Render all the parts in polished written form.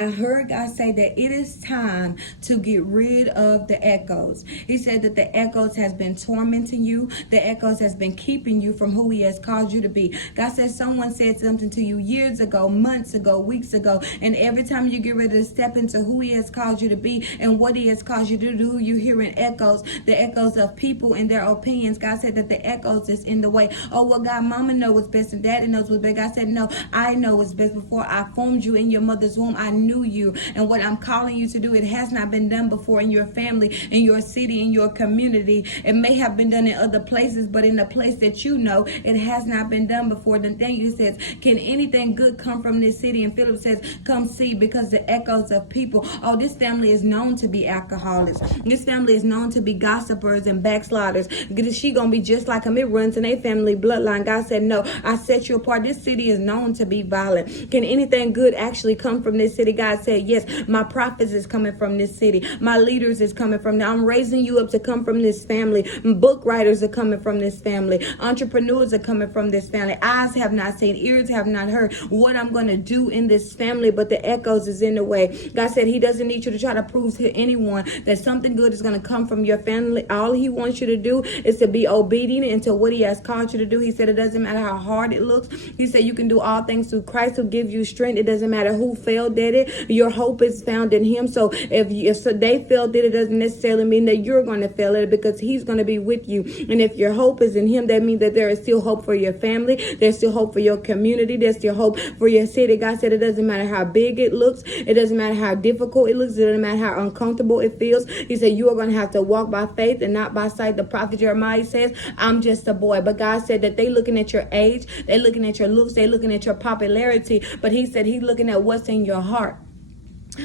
I heard God say that it is time to get rid of the echoes. He said that the echoes has been tormenting you. The echoes has been keeping you from who he has called you to be. God said someone said something to you years ago, months ago, weeks ago, and every time you get ready to step into who he has called you to be and what he has called you to do, you're hearing echoes, the echoes of people and their opinions. God said that the echoes is in the way. Oh, well, God, mama knows what's best and daddy knows what's best. God said, no, I know what's best. Before I formed you in your mother's womb, I knew you, and what I'm calling you to do, it has not been done before in your family, in your city, in your community. It may have been done in other places, but in the place that you know, it has not been done before. Then Daniel says, can anything good come from this city? And Philip says, come see, because the echoes of people. Oh, this family is known to be alcoholics. This family is known to be gossipers and backsliders. She gonna be just like them. It runs in their family bloodline. God said, no, I set you apart. This city is known to be violent. Can anything good actually come from this city? God said, yes, my prophets is coming from this city. My leaders is coming from there. I'm raising you up to come from this family. Book writers are coming from this family. Entrepreneurs are coming from this family. Eyes have not seen, ears have not heard what I'm going to do in this family, but the echoes is in the way. God said he doesn't need you to try to prove to anyone that something good is going to come from your family. All he wants you to do is to be obedient into what he has called you to do. He said it doesn't matter how hard it looks. He said you can do all things through Christ who gives you strength. It doesn't matter who failed at it. Your hope is found in him. So if they failed at it, doesn't necessarily mean that you're going to fail at it, because he's going to be with you. And if your hope is in him, that means that there is still hope for your family. There's still hope for your community. There's still hope for your city. God said it doesn't matter how big it looks. It doesn't matter how difficult it looks. It doesn't matter how uncomfortable it feels. He said you are going to have to walk by faith and not by sight. The prophet Jeremiah says, I'm just a boy. But God said that they looking at your age. They looking at your looks. They looking at your popularity. But he said he's looking at what's in your heart.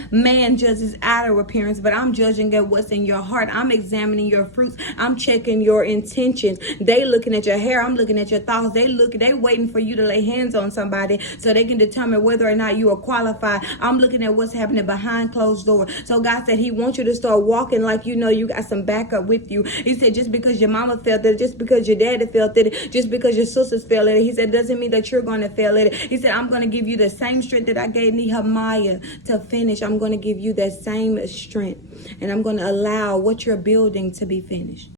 Man judges outer appearance, but I'm judging at what's in your heart. I'm examining your fruits. I'm checking your intentions. They looking at your hair. I'm looking at your thoughts. They waiting for you to lay hands on somebody so they can determine whether or not you are qualified. I'm looking at what's happening behind closed doors. So God said he wants you to start walking like you know you got some backup with you. He said just because your mama felt it, just because your daddy felt it, just because your sisters felt it, he said doesn't mean that you're going to fail at it. He said I'm going to give you the same strength that I gave Nehemiah to finish. I'm going to give you that same strength, and I'm going to allow what you're building to be finished.